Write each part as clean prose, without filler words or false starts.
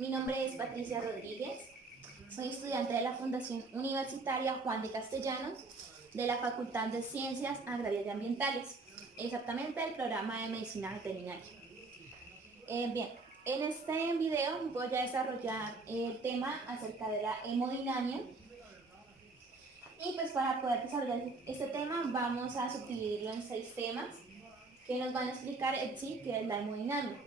Mi nombre es Patricia Rodríguez, soy estudiante de la Fundación Universitaria Juan de Castellanos de la Facultad de Ciencias Agrarias y Ambientales, exactamente del programa de Medicina Veterinaria. Bien, en este video voy a desarrollar el tema acerca de la hemodinamia y pues para poder desarrollar este tema vamos a subdividirlo en 6 temas que nos van a explicar en sí qué es la hemodinamia.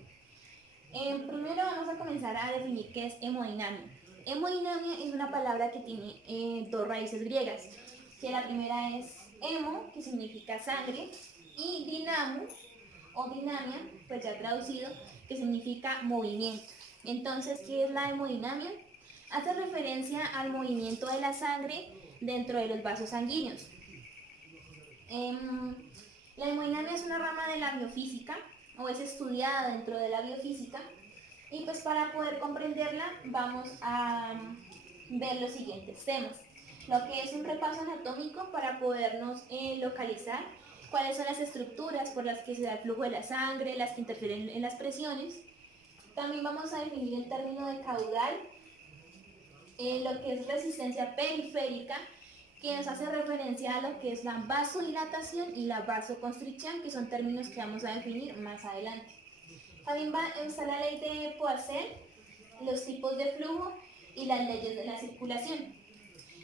Primero vamos a comenzar a definir qué es hemodinamia. Hemodinamia es una palabra que tiene dos raíces griegas, que la primera es hemo, que significa sangre, y dinamos, o dinamia, pues ya traducido, que significa movimiento. Entonces, ¿qué es la hemodinamia? Hace referencia al movimiento de la sangre dentro de los vasos sanguíneos. La hemodinamia es una rama de la biofísica, o es estudiada dentro de la biofísica, y pues para poder comprenderla vamos a ver los siguientes temas. Lo que es un repaso anatómico para podernos localizar cuáles son las estructuras por las que se da el flujo de la sangre, las que interfieren en las presiones. También vamos a definir el término de caudal, lo que es resistencia periférica, que nos hace referencia a lo que es la vasodilatación y la vasoconstricción, que son términos que vamos a definir más adelante. También va a estar la ley de Poisson, los tipos de flujo y las leyes de la circulación.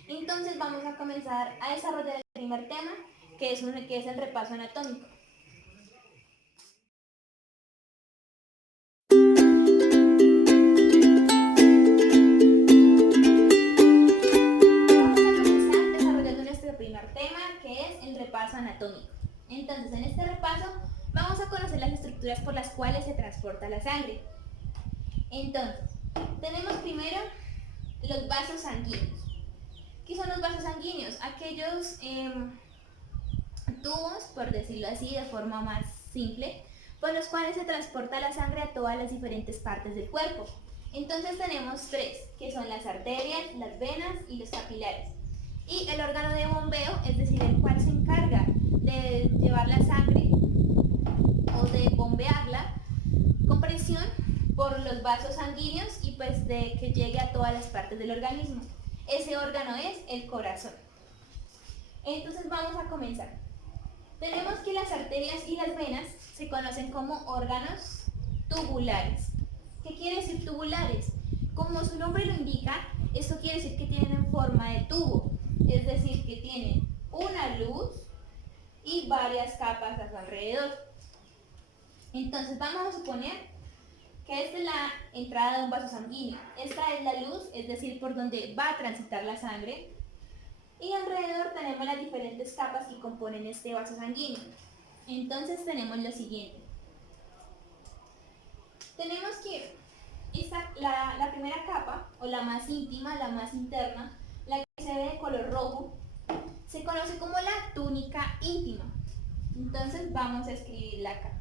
Entonces vamos a comenzar a desarrollar el primer tema, que es el repaso anatómico. Vamos a comenzar desarrollando nuestro primer tema, que es el repaso anatómico. Entonces, en este repaso vamos a conocer las estructuras por las cuales se transporta la sangre. Entonces, tenemos primero los vasos sanguíneos. ¿Qué son los vasos sanguíneos? Aquellos tubos, por decirlo así, de forma más simple, por los cuales se transporta la sangre a todas las diferentes partes del cuerpo. Entonces tenemos 3, que son las arterias, las venas y los capilares. Y el órgano de bombeo, es decir, el cual se encarga de llevar la sangre o de bombearla con presión por los vasos sanguíneos y pues de que llegue a todas las partes del organismo. Ese órgano es el corazón. Entonces vamos a comenzar. Tenemos que las arterias y las venas se conocen como órganos tubulares. ¿Qué quiere decir tubulares? Como su nombre lo indica, esto quiere decir que tienen forma de tubo, es decir, que tienen una luz y varias capas a su alrededor. Entonces vamos a suponer que esta es la entrada de un vaso sanguíneo. Esta es la luz, es decir, por donde va a transitar la sangre. Y alrededor tenemos las diferentes capas que componen este vaso sanguíneo. Entonces tenemos lo siguiente. Tenemos que la primera capa, o la más íntima, la más interna, la que se ve de color rojo, se conoce como la túnica íntima. Entonces vamos a escribirla acá.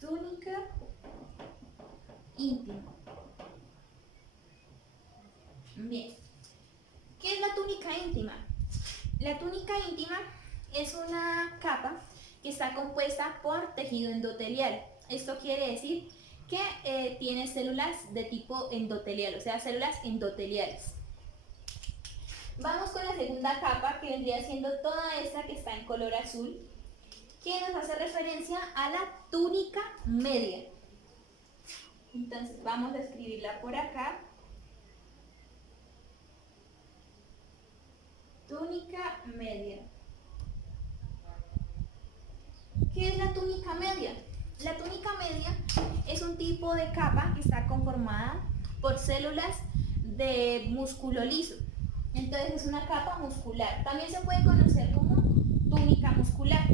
Túnica íntima. Bien. ¿Qué es la túnica íntima? La túnica íntima es una capa que está compuesta por tejido endotelial. Esto quiere decir que tiene células de tipo endotelial, o sea, células endoteliales. Vamos con la segunda capa, que vendría siendo toda esta que está en color azul, que nos hace referencia a la túnica media. Entonces vamos a escribirla por acá. Túnica media. ¿Qué es la túnica media? La túnica media es un tipo de capa que está conformada por células de músculo liso. Entonces es una capa muscular. También se puede conocer como túnica muscular.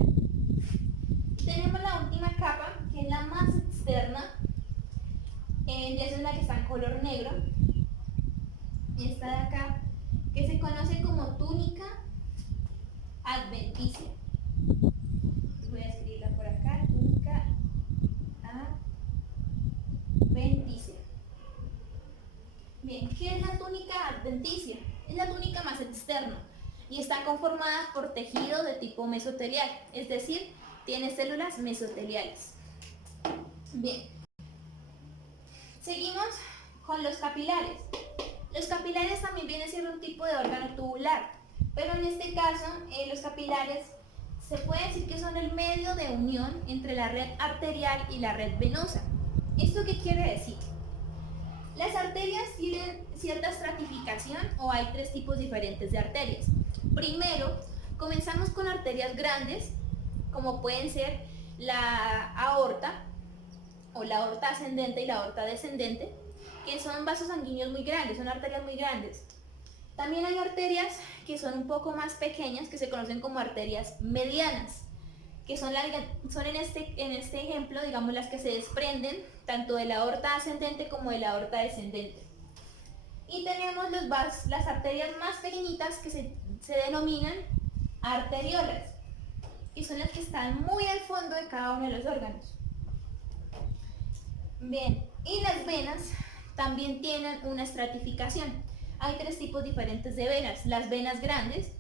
Tenemos la última capa, que es la más externa. Esa es la que está en color negro. Esta de acá, que se conoce como túnica adventicia. Voy a escribirla por acá, túnica adventicia. Bien, ¿qué es la túnica adventicia? Es la túnica más externa y está conformada por tejido de tipo mesotelial, es decir, tiene células mesoteliales. Bien, seguimos con los capilares. Los capilares también vienen siendo un tipo de órgano tubular, pero en este caso los capilares se puede decir que son el medio de unión entre la red arterial y la red venosa. ¿Esto qué quiere decir? Las arterias tienen cierta estratificación o hay tres tipos diferentes de arterias. Primero, comenzamos con arterias grandes, como pueden ser la aorta o la aorta ascendente y la aorta descendente, que son vasos sanguíneos muy grandes, son arterias muy grandes. También hay arterias que son un poco más pequeñas, que se conocen como arterias medianas, que son en este ejemplo, digamos, las que se desprenden tanto de la aorta ascendente como de la aorta descendente. Y tenemos las arterias más pequeñitas que se denominan arteriolas, y son las que están muy al fondo de cada uno de los órganos. Bien, y las venas también tienen una estratificación. Hay tres tipos diferentes de venas. Las venas grandes,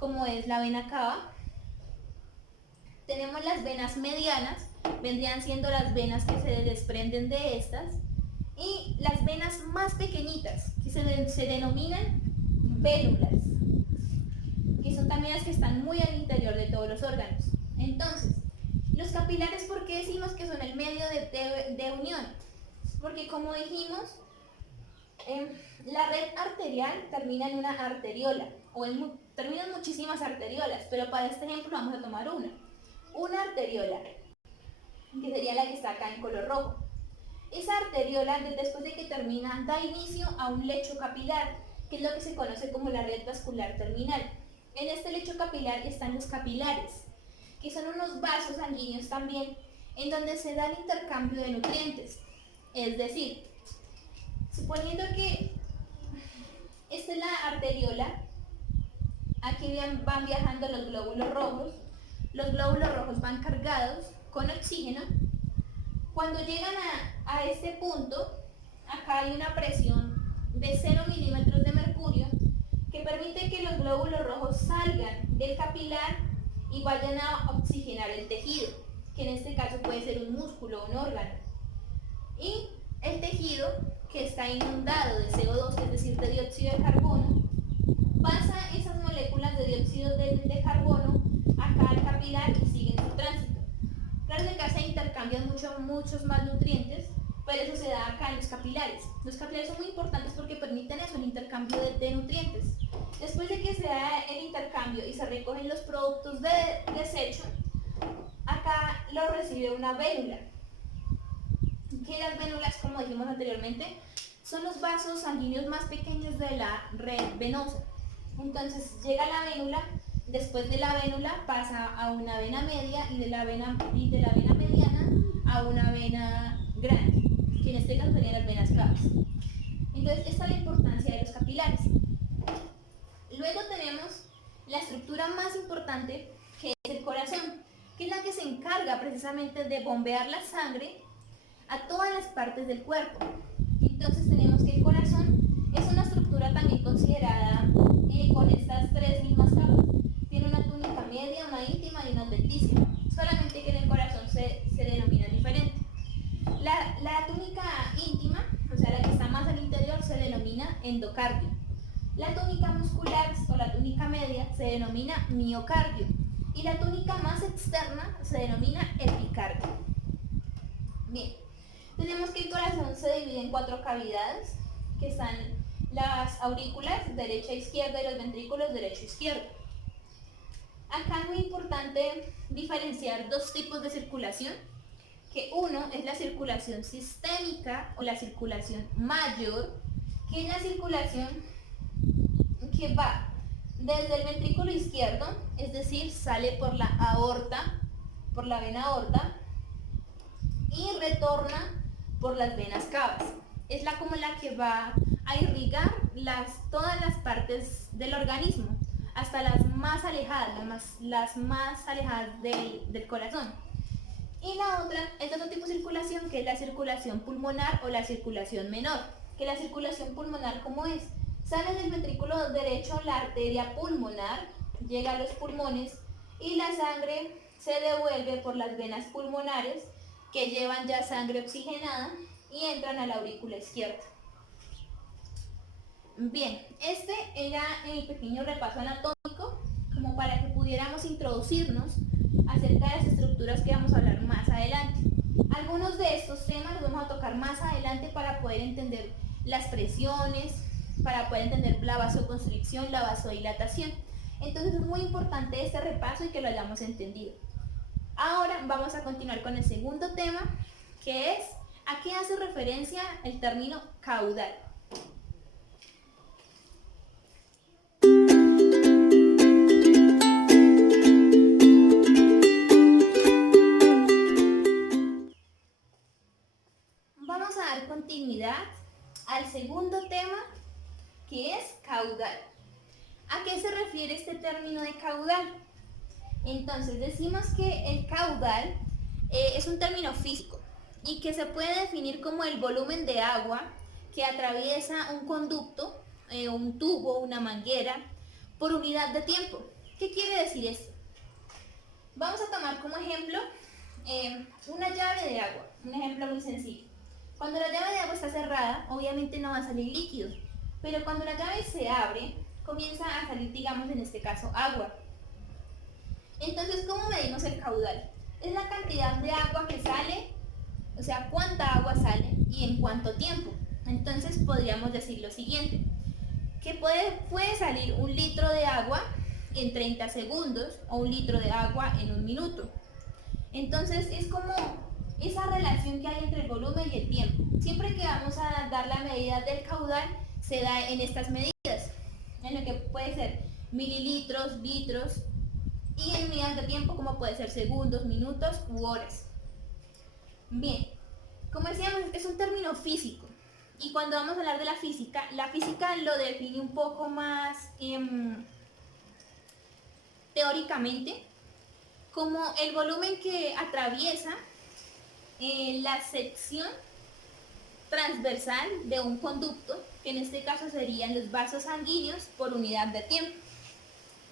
como es la vena cava. Tenemos las venas medianas, vendrían siendo las venas que se desprenden de estas. Y las venas más pequeñitas, que se denominan vénulas, que son también las que están muy al interior de todos los órganos. Entonces, los capilares, ¿por qué decimos que son el medio de unión? Porque como dijimos, la red arterial termina en una arteriola, terminan muchísimas arteriolas, pero para este ejemplo vamos a tomar una arteriola, que sería la que está acá en color rojo. Esa arteriola, después de que termina, da inicio a un lecho capilar, que es lo que se conoce como la red vascular terminal. En este lecho capilar están los capilares, que son unos vasos sanguíneos también, en donde se da el intercambio de nutrientes. Es decir, suponiendo que esta es la arteriola, aquí van viajando los glóbulos rojos van cargados con oxígeno. Cuando llegan a este punto, acá hay una presión de 0 milímetros de mercurio que permite que los glóbulos rojos salgan del capilar y vayan a oxigenar el tejido, que en este caso puede ser un músculo o un órgano. Y el tejido, que está inundado de CO2, es decir, de dióxido de carbono, pasa esas moléculas de dióxido de carbono acá al capilar y siguen su tránsito. Claro que acá se intercambian muchos más nutrientes, pero eso se da acá en los capilares. Los capilares son muy importantes porque permiten eso, el intercambio de nutrientes. Después de que se da el intercambio y se recogen los productos de desecho, acá lo recibe una vénula. Que las vénulas, como dijimos anteriormente, son los vasos sanguíneos más pequeños de la red venosa. Entonces llega la vénula, después de la vénula pasa a una vena media y de la vena mediana a una vena grande, que en este caso serían las venas cavas. Entonces esta es la importancia de los capilares. Luego tenemos la estructura más importante, que es el corazón, que es la que se encarga precisamente de bombear la sangre a todas las partes del cuerpo. Entonces tenemos que el corazón es una estructura también considerada con estas tres mismas capas. Tiene una túnica media, una íntima y una adventicia, solamente que en el corazón se denomina diferente. La túnica íntima, o sea la que está más al interior, se denomina endocardio. La túnica muscular o la túnica media se denomina miocardio y la túnica más externa se denomina epicardio. Bien, tenemos que el corazón se divide en 4 cavidades, que están las aurículas, derecha e izquierda, y los ventrículos, derecho e izquierdo. Acá es muy importante diferenciar 2 tipos de circulación, que uno es la circulación sistémica o la circulación mayor, que es la circulación que va desde el ventrículo izquierdo, es decir, sale por la aorta, por la vena aorta, y retorna por las venas cavas. Es como la que va a irrigar todas las partes del organismo, hasta las más alejadas, las más alejadas del corazón. Y la otra es otro tipo de circulación, que es la circulación pulmonar o la circulación menor. Que la circulación pulmonar, ¿cómo es? Sale del ventrículo derecho la arteria pulmonar, llega a los pulmones y la sangre se devuelve por las venas pulmonares que llevan ya sangre oxigenada y entran a la aurícula izquierda. Bien, este era el pequeño repaso anatómico como para que pudiéramos introducirnos acerca de las estructuras que vamos a hablar más adelante. Algunos de estos temas los vamos a tocar más adelante para poder entender las presiones, para poder entender la vasoconstricción, la vasodilatación. Entonces es muy importante este repaso y que lo hayamos entendido. Ahora vamos a continuar con el segundo tema, que es ¿a qué hace referencia el término caudal? Vamos a dar continuidad al segundo tema, que es caudal. ¿A qué se refiere este término de caudal? Entonces decimos que el caudal es un término físico y que se puede definir como el volumen de agua que atraviesa un conducto, un tubo, una manguera, por unidad de tiempo. ¿Qué quiere decir esto? Vamos a tomar como ejemplo una llave de agua, un ejemplo muy sencillo. Cuando la llave de agua está cerrada, obviamente no va a salir líquido, pero cuando la llave se abre, comienza a salir, digamos en este caso, agua. Entonces, ¿cómo medimos el caudal? Es la cantidad de agua que sale, o sea, cuánta agua sale y en cuánto tiempo. Entonces, podríamos decir lo siguiente, que puede salir 1 litro de agua en 30 segundos o 1 litro de agua en 1 minuto. Entonces, es como esa relación que hay entre el volumen y el tiempo. Siempre que vamos a dar la medida del caudal, se da en estas medidas, en lo que puede ser mililitros, litros, y en unidades de tiempo como puede ser segundos, minutos u horas. Bien, como decíamos, es un término físico. Y cuando vamos a hablar de la física lo define un poco más teóricamente como el volumen que atraviesa la sección transversal de un conducto, que en este caso serían los vasos sanguíneos por unidad de tiempo.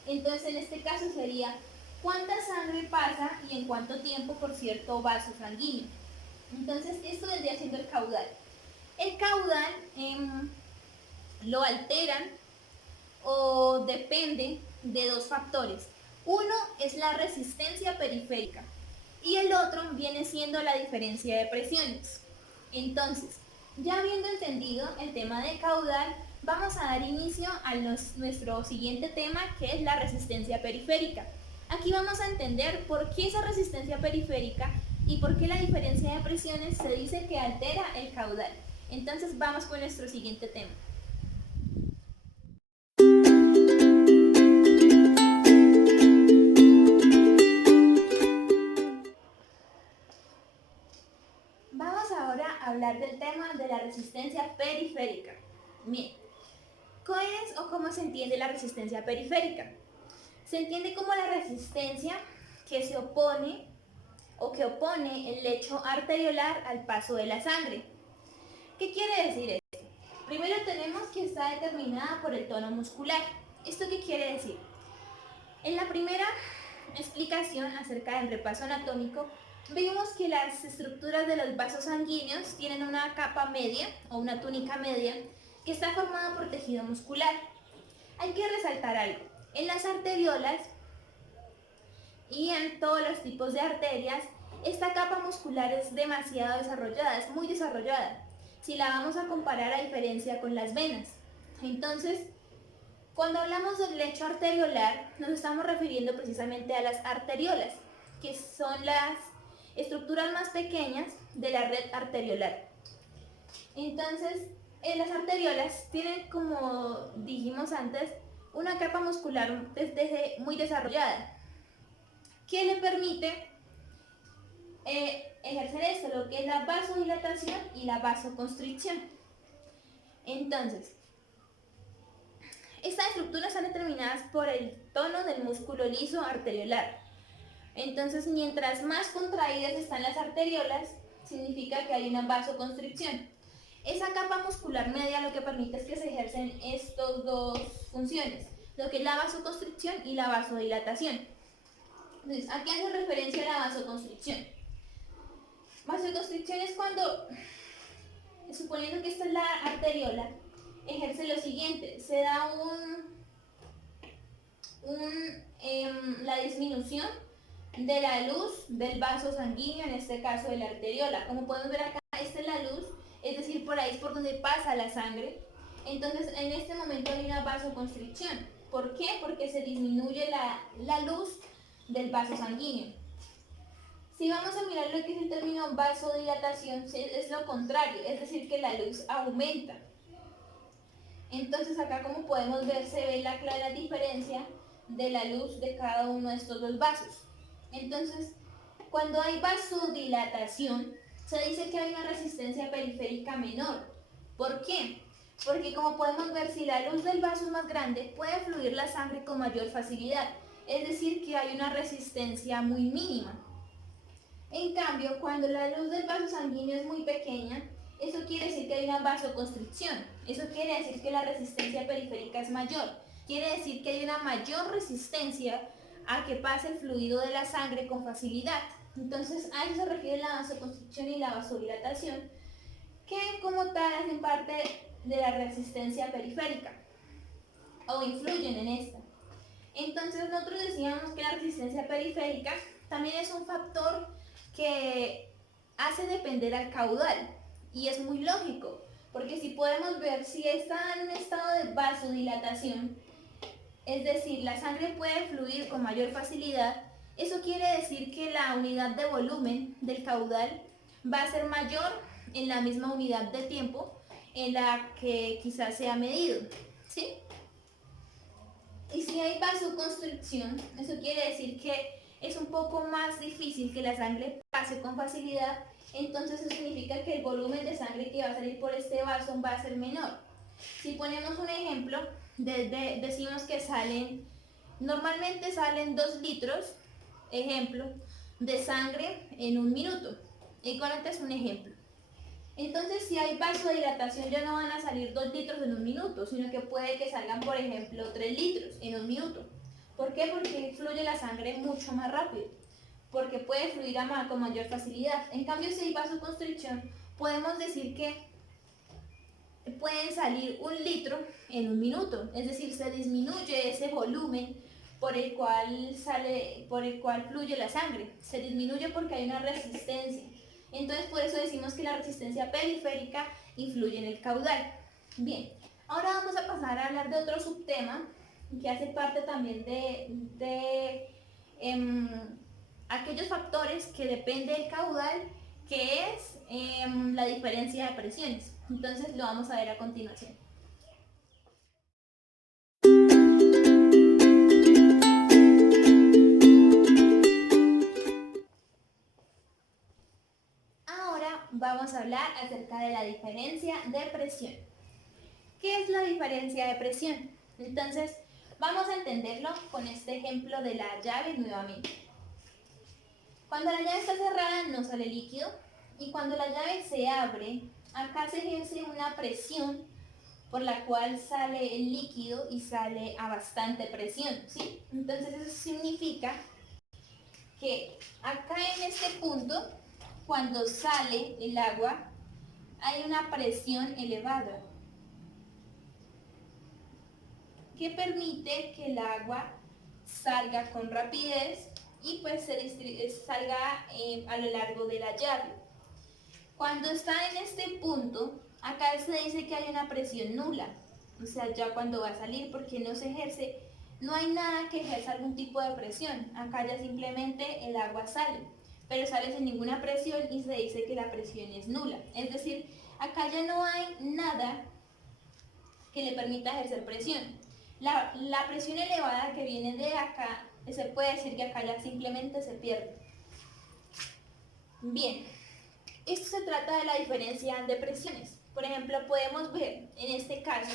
Entonces en este caso sería cuánta sangre pasa y en cuánto tiempo por cierto vaso sanguíneo. Entonces esto vendría siendo el caudal. El caudal lo alteran o depende de 2 factores. Uno es la resistencia periférica y el otro viene siendo la diferencia de presiones. Entonces, ya habiendo entendido el tema de caudal, vamos a dar inicio a nuestro siguiente tema, que es la resistencia periférica. Aquí vamos a entender por qué esa resistencia periférica y por qué la diferencia de presiones se dice que altera el caudal. Entonces vamos con nuestro siguiente tema. Vamos ahora a hablar del tema de la resistencia periférica. Bien, ¿qué es o cómo se entiende la resistencia periférica? Se entiende como la resistencia que se opone o que opone el lecho arteriolar al paso de la sangre. ¿Qué quiere decir esto? Primero tenemos que está determinada por el tono muscular. ¿Esto qué quiere decir? En la primera explicación acerca del repaso anatómico, vimos que las estructuras de los vasos sanguíneos tienen una capa media o una túnica media que está formada por tejido muscular. Hay que resaltar algo. En las arteriolas y en todos los tipos de arterias, esta capa muscular es demasiado desarrollada, es muy desarrollada, si la vamos a comparar a diferencia con las venas. Entonces, cuando hablamos del lecho arteriolar, nos estamos refiriendo precisamente a las arteriolas, que son las estructuras más pequeñas de la red arteriolar. Entonces, las arteriolas tienen, como dijimos antes, una capa muscular muy desarrollada, que le permite ejercer esto, lo que es la vasodilatación y la vasoconstricción. Entonces, estas estructuras están determinadas por el tono del músculo liso arteriolar. Entonces, mientras más contraídas están las arteriolas, significa que hay una vasoconstricción. Esa capa muscular media lo que permite es que se ejercen estas 2 funciones, lo que es la vasoconstricción y la vasodilatación. Entonces, ¿a qué hace referencia la vasoconstricción? Vasoconstricción es cuando, suponiendo que esta es la arteriola, ejerce lo siguiente, se da la disminución de la luz del vaso sanguíneo, en este caso de la arteriola. Como podemos ver acá, esta es la luz, es decir, por ahí es por donde pasa la sangre. Entonces, en este momento hay una vasoconstricción. ¿Por qué? Porque se disminuye la luz del vaso sanguíneo. Si vamos a mirar lo que es el término vasodilatación, es lo contrario, es decir, que la luz aumenta. Entonces acá, como podemos ver, se ve la clara diferencia de la luz de cada uno de estos dos vasos. Entonces, cuando hay vasodilatación, se dice que hay una resistencia periférica menor. ¿Por qué? Porque como podemos ver, si la luz del vaso es más grande, puede fluir la sangre con mayor facilidad. Es decir, que hay una resistencia muy mínima. En cambio, cuando la luz del vaso sanguíneo es muy pequeña, eso quiere decir que hay una vasoconstricción. Eso quiere decir que la resistencia periférica es mayor. Quiere decir que hay una mayor resistencia a que pase el fluido de la sangre con facilidad. Entonces, a eso se refiere la vasoconstricción y la vasodilatación, que como tal hacen parte de la resistencia periférica o influyen en esta. Entonces, nosotros decíamos que la resistencia periférica también es un factor que hace depender al caudal, y es muy lógico, porque si podemos ver, si está en un estado de vasodilatación, es decir, la sangre puede fluir con mayor facilidad, eso quiere decir que la unidad de volumen del caudal va a ser mayor en la misma unidad de tiempo en la que quizás se ha medido, ¿sí? Y si hay vasoconstricción, eso quiere decir que es un poco más difícil que la sangre pase con facilidad, entonces eso significa que el volumen de sangre que va a salir por este vaso va a ser menor. Si ponemos un ejemplo, decimos que normalmente salen 2 litros, ejemplo, de sangre en un minuto. Y con este es un ejemplo. Entonces, si hay vasodilatación, ya no van a salir 2 litros en un minuto, sino que puede que salgan, por ejemplo, 3 litros en un minuto. ¿Por qué? Porque fluye la sangre mucho más rápido, porque puede fluir con mayor facilidad. En cambio, si hay vasoconstricción, podemos decir que pueden salir 1 litro en un minuto, es decir, se disminuye ese volumen por el cual fluye la sangre, se disminuye porque hay una resistencia. Entonces, por eso decimos que la resistencia periférica influye en el caudal. Bien, ahora vamos a pasar a hablar de otro subtema que hace parte también de aquellos factores que dependen del caudal, que es la diferencia de presiones. Entonces, lo vamos a ver a continuación. Vamos a hablar acerca de la diferencia de presión. ¿Qué es la diferencia de presión? Entonces, vamos a entenderlo con este ejemplo de la llave nuevamente. Cuando la llave está cerrada no sale líquido, y cuando la llave se abre, acá se ejerce una presión por la cual sale el líquido y sale a bastante presión, ¿sí? Entonces eso significa que acá en este punto, cuando sale el agua, hay una presión elevada que permite que el agua salga con rapidez y pues salga a lo largo de la llave. Cuando está en este punto, acá se dice que hay una presión nula, o sea, ya cuando va a salir, porque no se ejerce, no hay nada que ejerza algún tipo de presión, acá ya simplemente el agua sale, pero sale sin ninguna presión y se dice que la presión es nula, es decir, acá ya no hay nada que le permita ejercer presión. La presión elevada que viene de acá, se puede decir que acá ya simplemente se pierde. Bien, esto se trata de la diferencia de presiones. Por ejemplo, podemos ver en este caso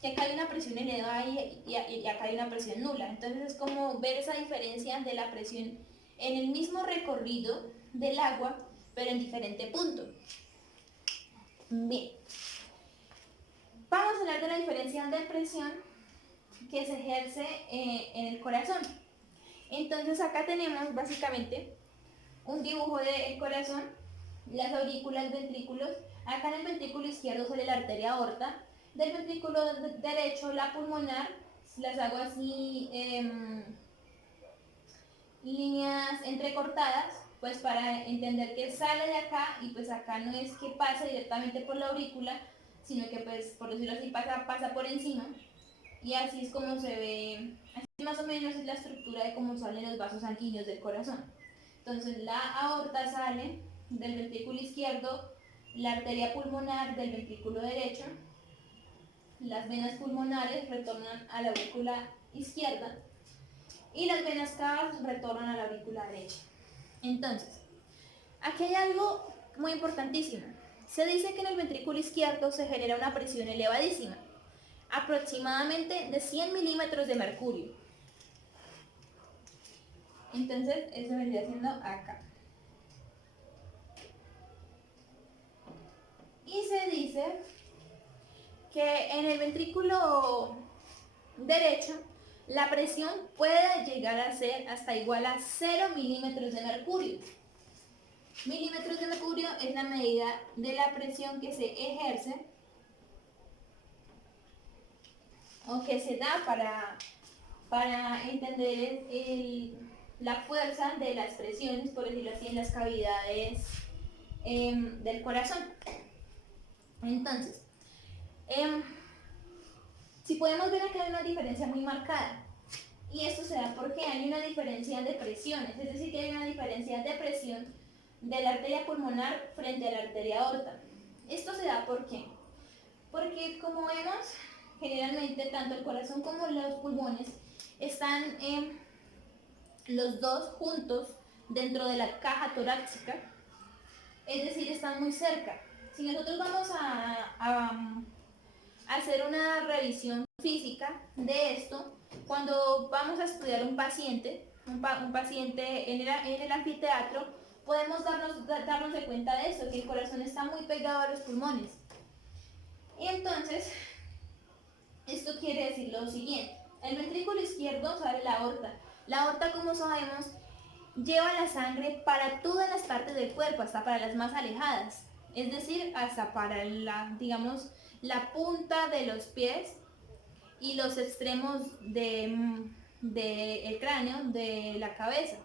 que acá hay una presión elevada y acá hay una presión nula. Entonces es como ver esa diferencia de la presión en el mismo recorrido del agua, pero en diferente punto. Bien, vamos a hablar de la diferencia de presión que se ejerce en el corazón. Entonces acá tenemos básicamente un dibujo del corazón las aurículas, ventrículos. Acá en el ventrículo izquierdo sale la arteria aorta, del ventrículo derecho la pulmonar, las hago así líneas entrecortadas, pues para entender que sale de acá y pues acá no es que pase directamente por la aurícula, sino que pues por decirlo así pasa por encima, y así es como se ve, así más o menos es la estructura de cómo salen los vasos sanguíneos del corazón. Entonces la aorta sale del ventrículo izquierdo, la arteria pulmonar del ventrículo derecho, las venas pulmonares retornan a la aurícula izquierda y las venas cavas retornan a la aurícula derecha. Entonces, aquí hay algo muy importantísimo. Se dice que en el ventrículo izquierdo se genera una presión elevadísima, aproximadamente de 100 milímetros de mercurio. Entonces, eso vendría siendo acá. Y se dice que en el ventrículo derecho la presión puede llegar a ser hasta igual a 0 milímetros de mercurio. Milímetros de mercurio es la medida de la presión que se ejerce o que se da para entender la fuerza de las presiones, por decirlo así, en las cavidades del corazón. Entonces, si podemos ver acá hay una diferencia muy marcada. Y esto se da porque hay una diferencia de presiones, es decir, que hay una diferencia de presión de la arteria pulmonar frente a la arteria aorta. Esto se da ¿por qué? Porque como vemos, generalmente tanto el corazón como los pulmones están los dos juntos dentro de la caja torácica, es decir, están muy cerca. Si nosotros vamos a hacer una revisión física de esto, cuando vamos a estudiar un paciente en el anfiteatro, podemos darnos de cuenta de esto, que el corazón está muy pegado a los pulmones. Y entonces, esto quiere decir lo siguiente: el ventrículo izquierdo sale la aorta. La aorta, como sabemos, lleva la sangre para todas las partes del cuerpo, hasta para las más alejadas. Es decir, hasta para digamos, la punta de los pies y los extremos del cráneo, de la cabeza.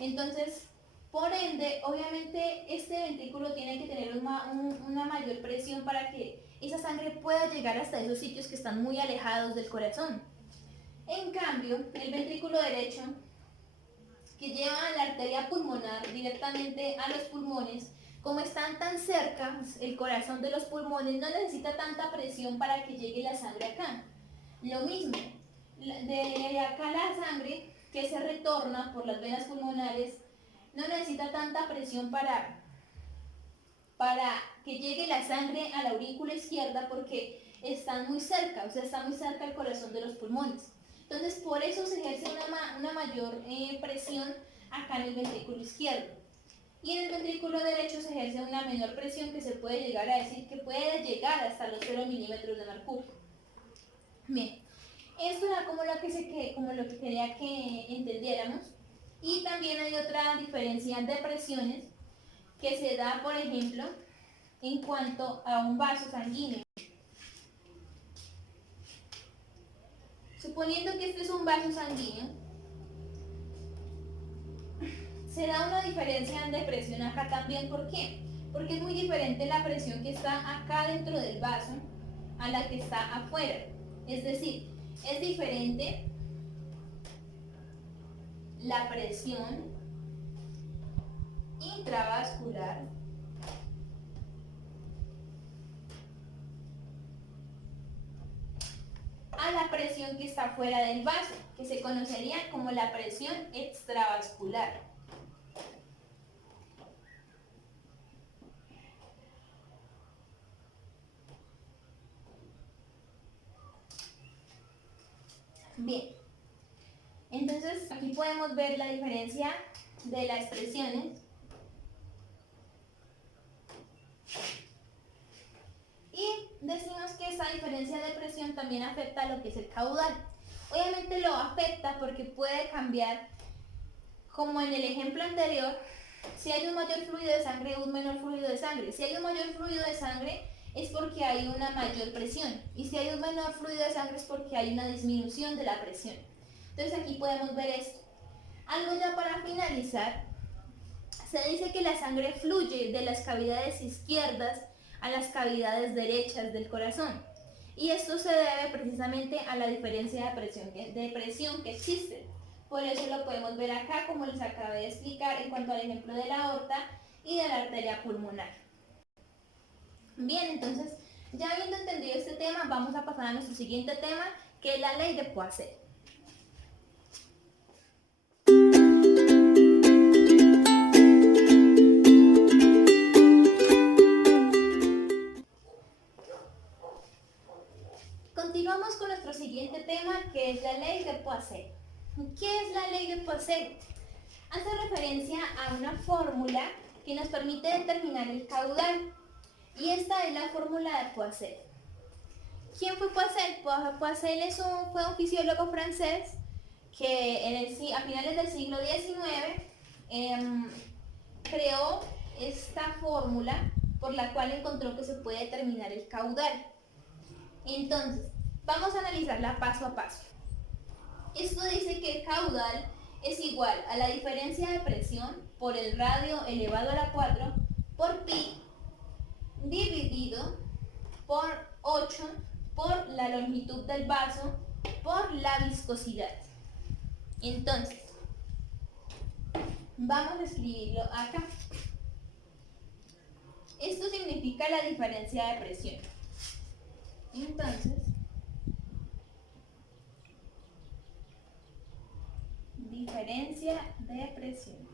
Entonces, por ende, obviamente, este ventrículo tiene que tener una mayor presión para que esa sangre pueda llegar hasta esos sitios que están muy alejados del corazón. En cambio, el ventrículo derecho, que lleva la arteria pulmonar directamente a los pulmones, como están tan cerca, el corazón de los pulmones no necesita tanta presión para que llegue la sangre acá. Lo mismo, de acá la sangre que se retorna por las venas pulmonares no necesita tanta presión para que llegue la sangre a la aurícula izquierda, porque están muy cerca, o sea, está muy cerca el corazón de los pulmones. Entonces, por eso se ejerce una mayor presión acá en el ventrículo izquierdo. Y en el ventrículo derecho se ejerce una menor presión, que se puede llegar a decir que puede llegar hasta los 0 milímetros de mercurio. Bien, esto era como lo que quería que entendiéramos. Y también hay otra diferencia de presiones que se da, por ejemplo, en cuanto a un vaso sanguíneo. Suponiendo que este es un vaso sanguíneo, se da una diferencia de presión acá también. ¿Por qué? Porque es muy diferente la presión que está acá dentro del vaso a la que está afuera. Es decir, es diferente la presión intravascular a la presión que está fuera del vaso, que se conocería como la presión extravascular. Bien, entonces aquí podemos ver la diferencia de las presiones. Y decimos que esa diferencia de presión también afecta a lo que es el caudal. Obviamente lo afecta porque puede cambiar, como en el ejemplo anterior, Si hay un mayor fluido de sangre o un menor fluido de sangre. Si hay un mayor fluido de sangre es porque hay una mayor presión. Y si hay un menor fluido de sangre es porque hay una disminución de la presión. Entonces aquí podemos ver esto. Algo ya para finalizar, se dice que la sangre fluye de las cavidades izquierdas a las cavidades derechas del corazón. Y esto se debe precisamente a la diferencia de presión que existe. Por eso lo podemos ver acá, como les acabé de explicar en cuanto al ejemplo de la aorta y de la arteria pulmonar. Bien, entonces, ya habiendo entendido este tema, vamos a pasar a nuestro siguiente tema, que es la ley de Poiseuille. Continuamos con nuestro siguiente tema, que es la ley de Poiseuille. ¿Qué es la ley de Poiseuille? Hace referencia a una fórmula que nos permite determinar el caudal. Y esta es la fórmula de Poiseuille. ¿Quién fue Poiseuille? Poiseuille fue un fisiólogo francés que a finales del siglo XIX creó esta fórmula por la cual encontró que se puede determinar el caudal. Entonces, vamos a analizarla paso a paso. Esto dice que el caudal es igual a la diferencia de presión por el radio elevado a la 4 por pi dividido por 8 por la longitud del vaso por la viscosidad. Entonces, vamos a escribirlo acá. Esto significa la diferencia de presión. Entonces, diferencia de presión.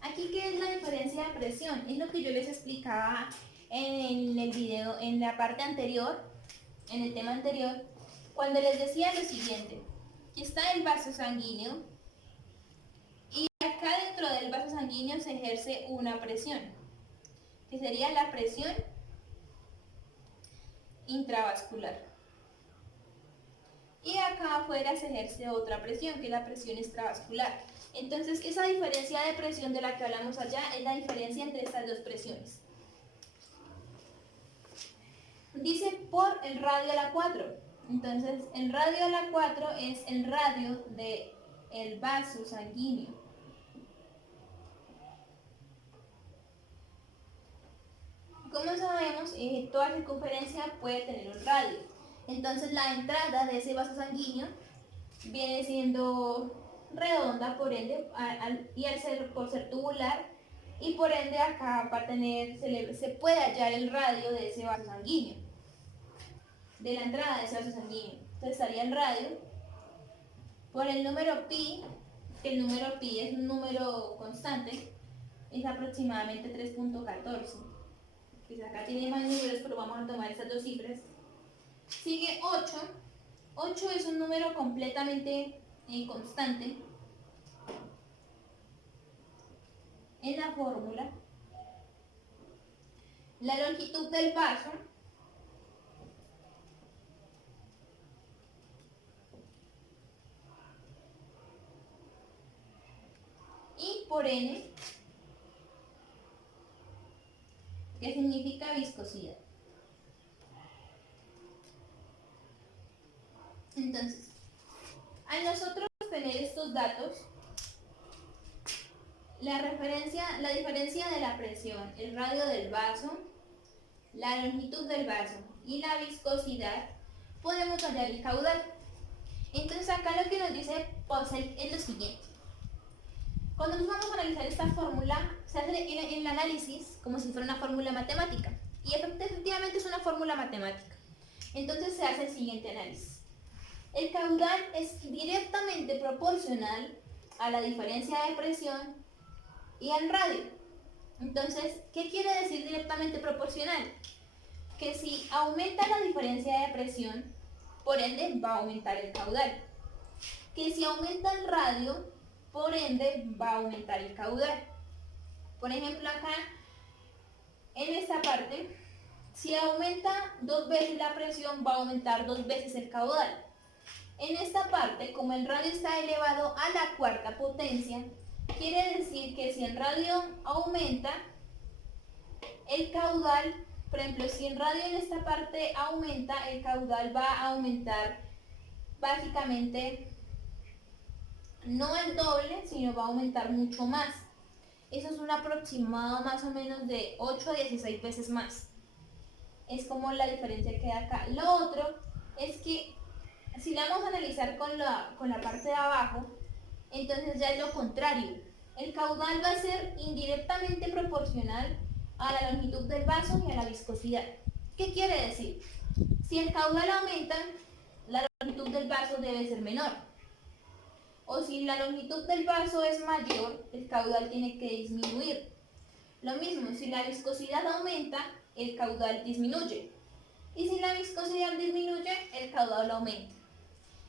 Aquí, ¿qué es la diferencia de presión? Es lo que yo les explicaba en el video, en la parte anterior, en el tema anterior, cuando les decía lo siguiente, que está el vaso sanguíneo y acá dentro del vaso sanguíneo se ejerce una presión, que sería la presión intravascular. Y acá afuera se ejerce otra presión, que es la presión extravascular. Entonces, esa diferencia de presión de la que hablamos allá es la diferencia entre estas dos presiones. Dice por el radio a la 4. Entonces, el radio a la 4 es el radio del vaso sanguíneo. Como sabemos, toda circunferencia puede tener un radio. Entonces, la entrada de ese vaso sanguíneo viene siendo redonda, por ende, por ser tubular, y por ende acá va a tener, se puede hallar el radio de ese vaso sanguíneo, de la entrada de ese vaso sanguíneo. Entonces estaría el radio por el número pi, que el número pi es un número constante, es aproximadamente 3.14. Pues acá tiene más números, pero vamos a tomar estas dos cifras. Sigue 8. 8 es un número completamente constante en la fórmula. La longitud del vaso y por n, que significa viscosidad. Entonces, al nosotros tener estos datos, la diferencia de la presión, el radio del vaso, la longitud del vaso y la viscosidad, podemos hallar el caudal. Entonces acá lo que nos dice Poiseuille es lo siguiente. Cuando nos vamos a analizar esta fórmula, se hace el análisis como si fuera una fórmula matemática. Y efectivamente es una fórmula matemática. Entonces se hace el siguiente análisis. El caudal es directamente proporcional a la diferencia de presión y al radio. Entonces, ¿qué quiere decir directamente proporcional? Que si aumenta la diferencia de presión, por ende va a aumentar el caudal. Que si aumenta el radio, por ende va a aumentar el caudal. Por ejemplo, acá, en esta parte, si aumenta 2 veces la presión, va a aumentar 2 veces el caudal. En esta parte, como el radio está elevado a la cuarta potencia, quiere decir que si el radio aumenta, el caudal, por ejemplo, si el radio en esta parte aumenta, el caudal va a aumentar básicamente no el doble, sino va a aumentar mucho más. Eso es un aproximado más o menos de 8 a 16 veces más. Es como la diferencia que da acá. Lo otro es que si la vamos a analizar con la parte de abajo, entonces ya es lo contrario. El caudal va a ser indirectamente proporcional a la longitud del vaso y a la viscosidad. ¿Qué quiere decir? Si el caudal aumenta, la longitud del vaso debe ser menor. O si la longitud del vaso es mayor, el caudal tiene que disminuir. Lo mismo, si la viscosidad aumenta, el caudal disminuye. Y si la viscosidad disminuye, el caudal aumenta.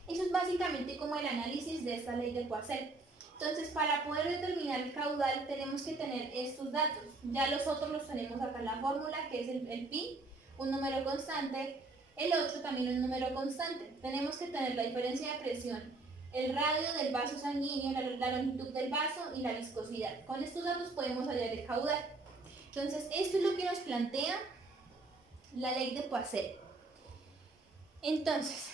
Eso es básicamente como el análisis de esta ley de Poiseuille. Entonces, para poder determinar el caudal, tenemos que tener estos datos. Ya los otros los tenemos acá en la fórmula, que es el pi, un número constante, el 8 también un número constante. Tenemos que tener la diferencia de presión, el radio del vaso sanguíneo, la longitud del vaso y la viscosidad. Con estos datos podemos hallar el caudal. Entonces, esto es lo que nos plantea la ley de Poiseuille. Entonces,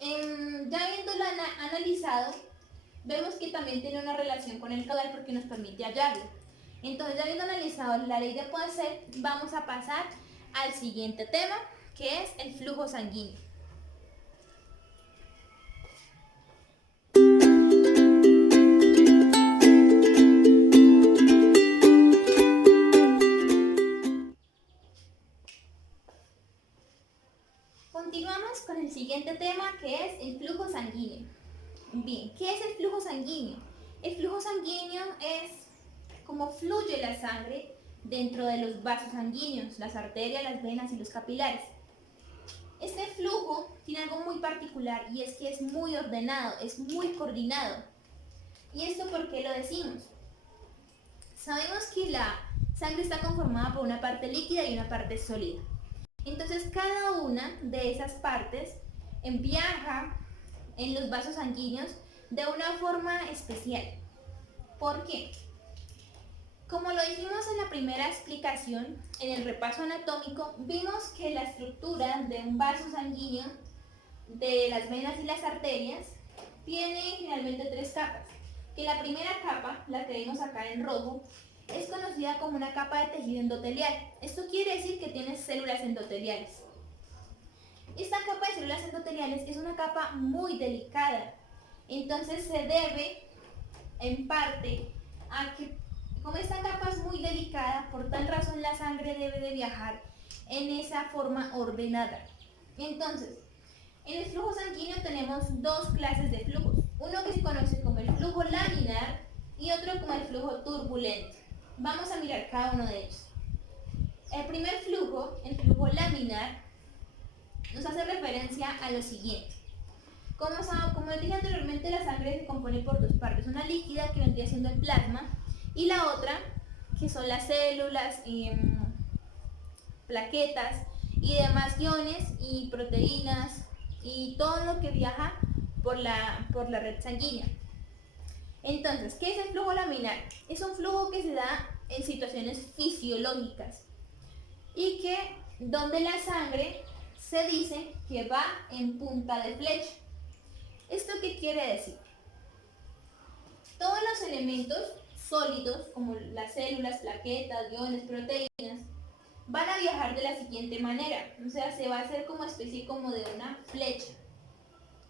ya habiéndolo analizado, vemos que también tiene una relación con el caudal porque nos permite hallarlo. Entonces, ya habiendo analizado la ley de Poiseuille, vamos a pasar al siguiente tema, que es el flujo sanguíneo. Continuamos con el siguiente tema, que es el flujo sanguíneo. Bien, ¿qué es el flujo sanguíneo? El flujo sanguíneo es cómo fluye la sangre dentro de los vasos sanguíneos, las arterias, las venas y los capilares. Este flujo tiene algo muy particular y es que es muy ordenado, es muy coordinado. ¿Y esto por qué lo decimos? Sabemos que la sangre está conformada por una parte líquida y una parte sólida. Entonces cada una de esas partes viaja en los vasos sanguíneos de una forma especial. ¿Por qué? Como lo dijimos en la primera explicación, en el repaso anatómico, vimos que la estructura de un vaso sanguíneo, de las venas y las arterias, tiene generalmente tres capas. Que la primera capa, la que vemos acá en rojo, es conocida como una capa de tejido endotelial. Esto quiere decir que tiene células endoteliales. Esta capa de células endoteliales es una capa muy delicada. Entonces se debe, en parte, a que como esta capa es muy delicada, por tal razón la sangre debe de viajar en esa forma ordenada. Entonces, en el flujo sanguíneo tenemos dos clases de flujos. Uno que se conoce como el flujo laminar y otro como el flujo turbulento. Vamos a mirar cada uno de ellos. El primer flujo, el flujo laminar, nos hace referencia a lo siguiente. Como les dije anteriormente, la sangre se compone por dos partes. Una líquida, que vendría siendo el plasma, y la otra, que son las células, plaquetas y demás iones y proteínas y todo lo que viaja por la red sanguínea. Entonces, ¿qué es el flujo laminar? Es un flujo que se da en situaciones fisiológicas y que donde la sangre se dice que va en punta de flecha. ¿Esto qué quiere decir? Todos los elementos sólidos, como las células, plaquetas, iones, proteínas, van a viajar de la siguiente manera. O sea, se va a hacer como especie como de una flecha,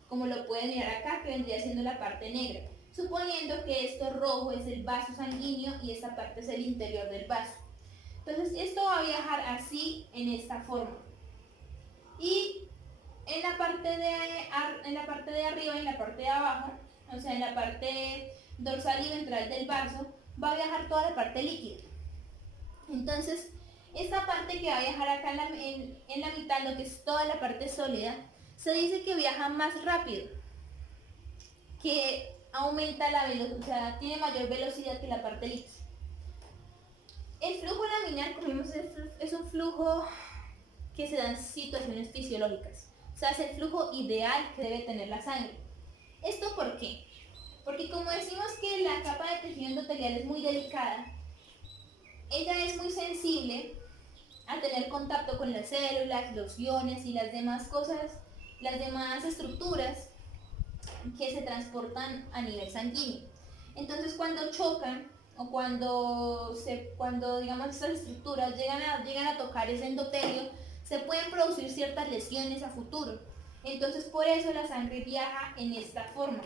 como lo pueden mirar acá, que vendría siendo la parte negra, suponiendo que esto rojo es el vaso sanguíneo y esta parte es el interior del vaso. Entonces esto va a viajar así, en esta forma. Y en la parte de arriba y en la parte de abajo, o sea, en la parte dorsal y ventral del vaso, va a viajar toda la parte líquida. Entonces, esta parte que va a viajar acá en la mitad, lo que es toda la parte sólida, se dice que viaja más rápido, que aumenta la velocidad, o sea, tiene mayor velocidad que la parte líquida. El flujo laminar, como vimos, es un flujo que se da en situaciones fisiológicas. sea, es el flujo ideal que debe tener la sangre. ¿Esto por qué? Porque como decimos que la capa de tejido endotelial es muy delicada, ella es muy sensible a tener contacto con las células, los iones y las demás cosas, las demás estructuras que se transportan a nivel sanguíneo. Entonces cuando chocan o cuando digamos estas estructuras llegan a tocar ese endotelio, se pueden producir ciertas lesiones a futuro. Entonces por eso la sangre viaja en esta forma.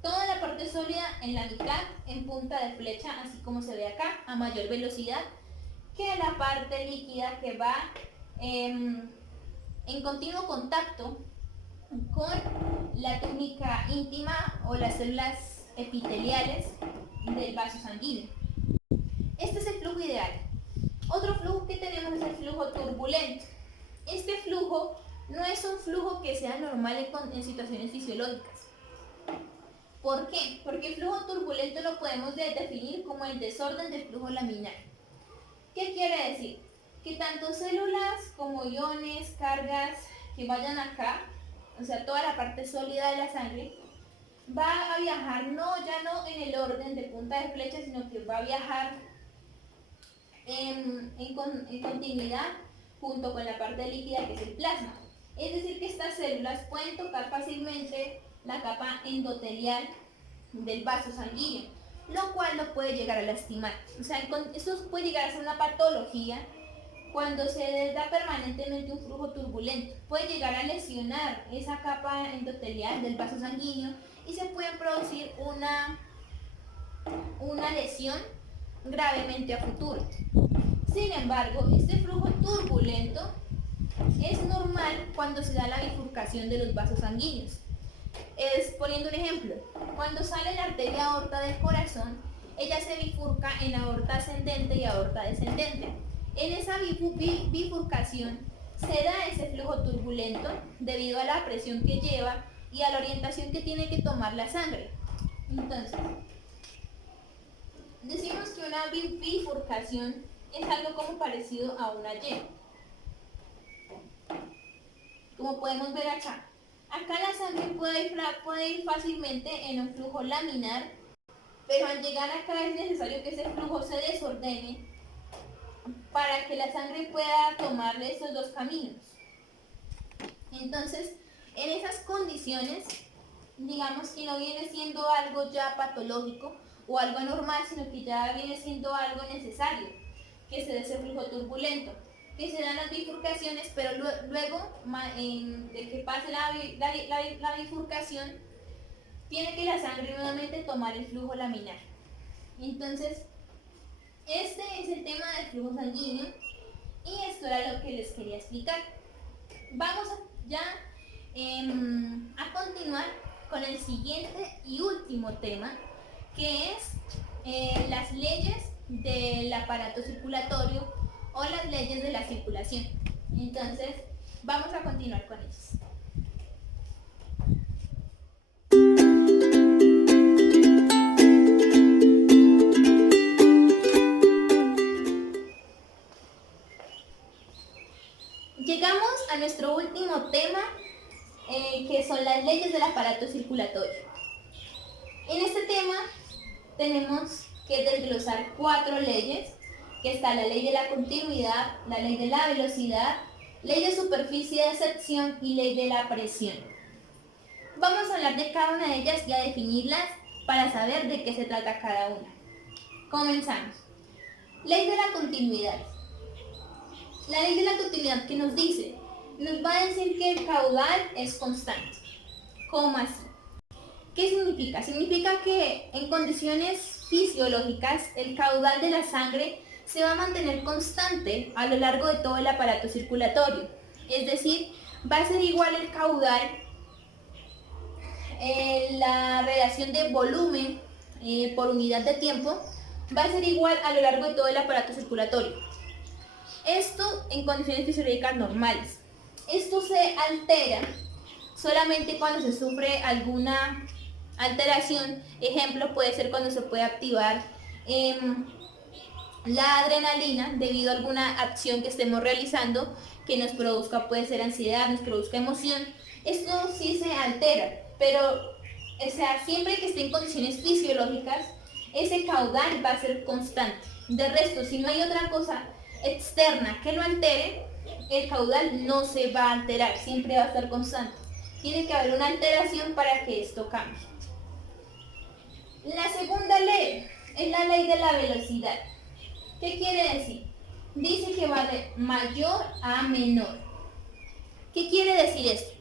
Toda la parte sólida en la mitad, en punta de flecha, así como se ve acá, a mayor velocidad que la parte líquida que va en continuo contacto con la túnica íntima o las células epiteliales del vaso sanguíneo. Este es el flujo ideal. Otro flujo que tenemos es el flujo turbulento. Este flujo no es un flujo que sea normal en situaciones fisiológicas. ¿Por qué? Porque el flujo turbulento lo podemos definir como el desorden del flujo laminar. ¿Qué quiere decir? Que tanto células como iones, cargas que vayan acá, o sea, toda la parte sólida de la sangre, va a viajar ya no en el orden de punta de flecha, sino que va a viajar en continuidad junto con la parte líquida que es el plasma. Es decir, que estas células pueden tocar fácilmente la capa endotelial del vaso sanguíneo, lo cual lo puede llegar a lastimar. O sea, esto puede llegar a ser una patología cuando se da permanentemente un flujo turbulento. Puede llegar a lesionar esa capa endotelial del vaso sanguíneo y se puede producir una lesión gravemente a futuro. Sin embargo, este flujo turbulento es normal cuando se da la bifurcación de los vasos sanguíneos. Poniendo un ejemplo, cuando sale la arteria aorta del corazón, ella se bifurca en aorta ascendente y aorta descendente. En esa bifurcación se da ese flujo turbulento debido a la presión que lleva y a la orientación que tiene que tomar la sangre. Entonces, decimos que una bifurcación es algo como parecido a una Y. Como podemos ver acá. Acá la sangre puede ir fácilmente en un flujo laminar, pero al llegar acá es necesario que ese flujo se desordene para que la sangre pueda tomarle esos dos caminos. Entonces, en esas condiciones, digamos que no viene siendo algo ya patológico o algo anormal, sino que ya viene siendo algo necesario, que se dé ese flujo turbulento, que se dan las bifurcaciones, pero luego de que pase la bifurcación, tiene que la sangre nuevamente tomar el flujo laminar. Entonces, este es el tema del flujo sanguíneo y esto era lo que les quería explicar. Vamos a continuar con el siguiente y último tema, que es las leyes del aparato circulatorio o las leyes de la circulación. Entonces, vamos a continuar con ellos. Llegamos a nuestro último tema, que son las leyes del aparato circulatorio. En este tema tenemos que desglosar 4 leyes, que está la ley de la continuidad, la ley de la velocidad, ley de superficie de sección y ley de la presión. Vamos a hablar de cada una de ellas y a definirlas para saber de qué se trata cada una. Comenzamos. Ley de la continuidad. La ley de la continuidad, ¿qué nos dice? Nos va a decir que el caudal es constante. ¿Cómo así? ¿Qué significa? Significa que en condiciones fisiológicas el caudal de la sangre se va a mantener constante a lo largo de todo el aparato circulatorio. Es decir, va a ser igual el caudal, la relación de volumen por unidad de tiempo va a ser igual a lo largo de todo el aparato circulatorio. Esto en condiciones fisiológicas normales. Esto se altera solamente cuando se sufre alguna alteración. Ejemplo puede ser cuando se puede activar la adrenalina debido a alguna acción que estemos realizando que nos produzca, puede ser ansiedad, nos produzca emoción, Esto sí se altera, pero o sea, siempre que esté en condiciones fisiológicas, ese caudal va a ser constante. De resto, si no hay otra cosa externa que lo altere, el caudal no se va a alterar, siempre va a estar constante. Tiene que haber una alteración para que esto cambie. La segunda ley es la ley de la velocidad. ¿Qué quiere decir? Dice que va de mayor a menor. ¿Qué quiere decir esto?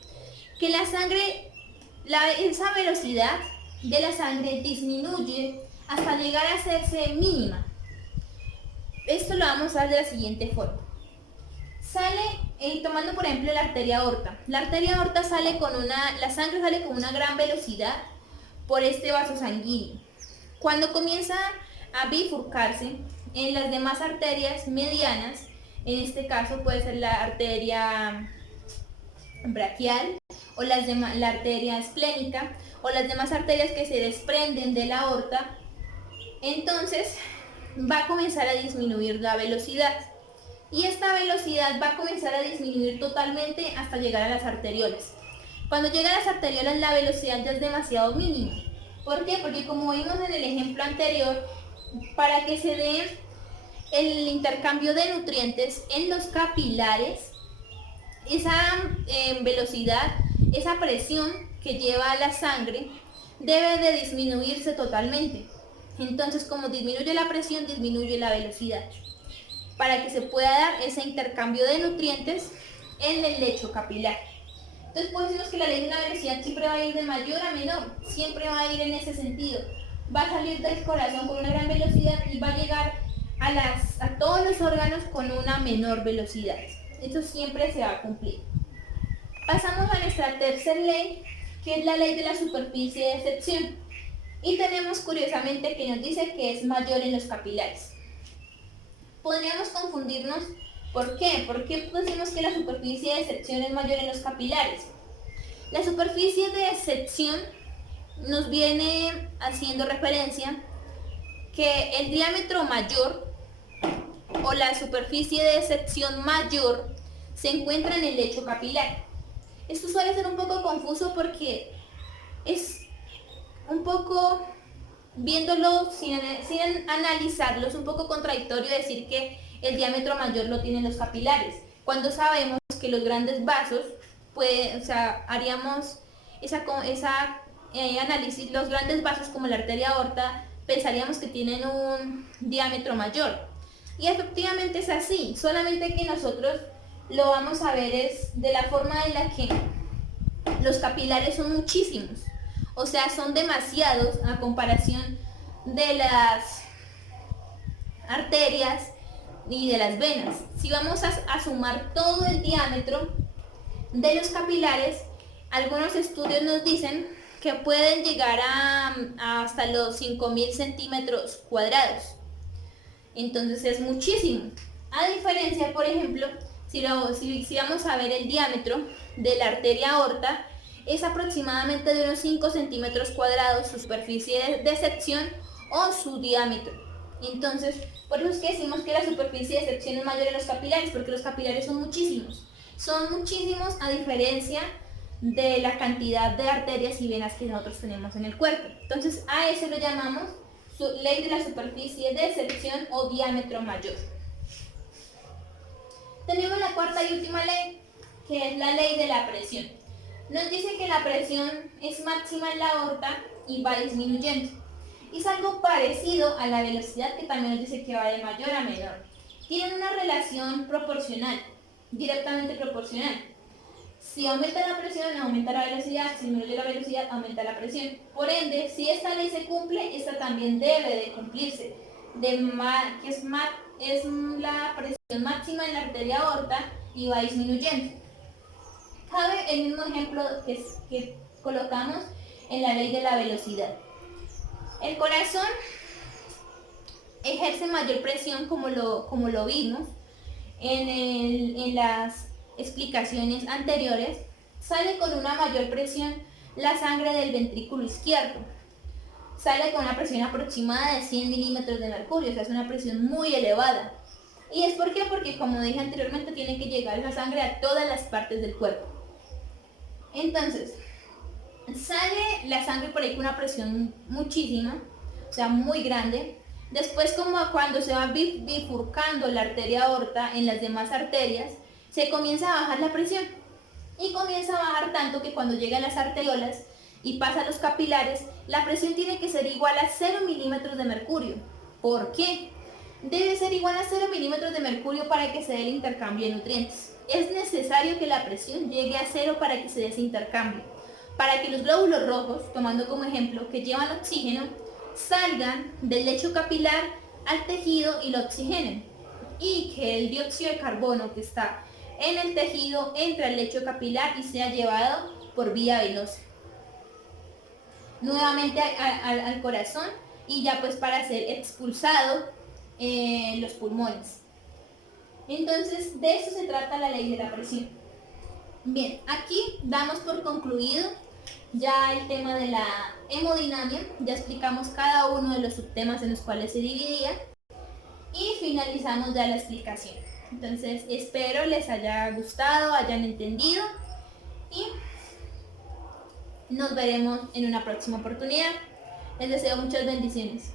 Que la sangre, esa velocidad de la sangre disminuye hasta llegar a hacerse mínima. Esto lo vamos a ver de la siguiente forma. Sale, tomando por ejemplo la arteria aorta. La arteria aorta sale la sangre sale con una gran velocidad por este vaso sanguíneo. Cuando comienza a bifurcarse en las demás arterias medianas, en este caso puede ser la arteria braquial o la arteria esplénica o las demás arterias que se desprenden de la aorta, entonces va a comenzar a disminuir la velocidad y esta velocidad va a comenzar a disminuir totalmente hasta llegar a las arteriolas. Cuando llega a las arteriolas la velocidad ya es demasiado mínima. ¿Por qué? Porque como vimos en el ejemplo anterior, para que se dé el intercambio de nutrientes en los capilares, esa velocidad, esa presión que lleva la sangre debe de disminuirse totalmente. Entonces, como disminuye la presión, disminuye la velocidad, para que se pueda dar ese intercambio de nutrientes en el lecho capilar. Entonces, pues decimos que la ley de la velocidad siempre va a ir de mayor a menor, siempre va a ir en ese sentido. Va a salir del corazón con una gran velocidad y va a llegar a todos los órganos con una menor velocidad. Esto siempre se va a cumplir. Pasamos a nuestra tercera ley, que es la ley de la superficie de sección. Y tenemos curiosamente que nos dice que es mayor en los capilares. Podríamos confundirnos, ¿por qué? ¿Por qué decimos que la superficie de sección es mayor en los capilares? La superficie de sección nos viene haciendo referencia que el diámetro mayor o la superficie de sección mayor se encuentra en el lecho capilar. Esto suele ser un poco confuso porque es un poco, viéndolo sin analizarlo, es un poco contradictorio decir que el diámetro mayor lo tienen los capilares, cuando sabemos que los grandes vasos, pues, o sea, haríamos esa análisis, los grandes vasos como la arteria aorta, pensaríamos que tienen un diámetro mayor. Y efectivamente es así, solamente que nosotros lo vamos a ver es de la forma en la que los capilares son muchísimos. O sea, son demasiados a comparación de las arterias y de las venas. Si vamos a sumar todo el diámetro de los capilares, algunos estudios nos dicen que pueden llegar hasta los 5.000 centímetros cuadrados. Entonces es muchísimo. A diferencia, por ejemplo, si vamos a ver el diámetro de la arteria aorta, es aproximadamente de unos 5 centímetros cuadrados su superficie de sección o su diámetro. Entonces, por eso es que decimos que la superficie de sección es mayor en los capilares, porque los capilares son muchísimos. Son muchísimos a diferencia de la cantidad de arterias y venas que nosotros tenemos en el cuerpo. Entonces, a eso lo llamamos ley de la superficie de sección o diámetro mayor. Tenemos la cuarta y última ley, que es la ley de la presión. Nos dice que la presión es máxima en la aorta y va disminuyendo. Y es algo parecido a la velocidad, que también nos dice que va de mayor a menor. Tienen una relación proporcional, directamente proporcional. Si aumenta la presión, aumenta la velocidad. Si disminuye la velocidad, aumenta la presión. Por ende, si esta ley se cumple, esta también debe de cumplirse. Que es la presión máxima en la arteria aorta y va disminuyendo. Cabe el mismo ejemplo que colocamos en la ley de la velocidad. El corazón ejerce mayor presión, como lo vimos en las explicaciones anteriores. Sale con una mayor presión la sangre del ventrículo izquierdo. Sale con una presión aproximada de 100 milímetros de mercurio, o sea, es una presión muy elevada. ¿Y es por qué? Porque, como dije anteriormente, tiene que llegar la sangre a todas las partes del cuerpo. Entonces, sale la sangre por ahí con una presión muchísima, o sea, muy grande. Después, como cuando se va bifurcando la arteria aorta en las demás arterias, se comienza a bajar la presión. Y comienza a bajar tanto que cuando llega a las arteriolas y pasa a los capilares, la presión tiene que ser igual a 0 milímetros de mercurio. ¿Por qué? Debe ser igual a 0 milímetros de mercurio para que se dé el intercambio de nutrientes. Es necesario que la presión llegue a 0 para que se dé ese intercambio. Para que los glóbulos rojos, tomando como ejemplo, que llevan oxígeno, salgan del lecho capilar al tejido y lo oxigenen. Y que el dióxido de carbono que está en el tejido entre al lecho capilar y sea llevado por vía venosa nuevamente al corazón y ya pues para ser expulsado en los pulmones. Entonces de eso se trata la ley de la presión. Bien, aquí damos por concluido ya el tema de la hemodinamia, ya explicamos cada uno de los subtemas en los cuales se dividía y finalizamos ya la explicación. Entonces espero les haya gustado, hayan entendido y nos veremos en una próxima oportunidad. Les deseo muchas bendiciones.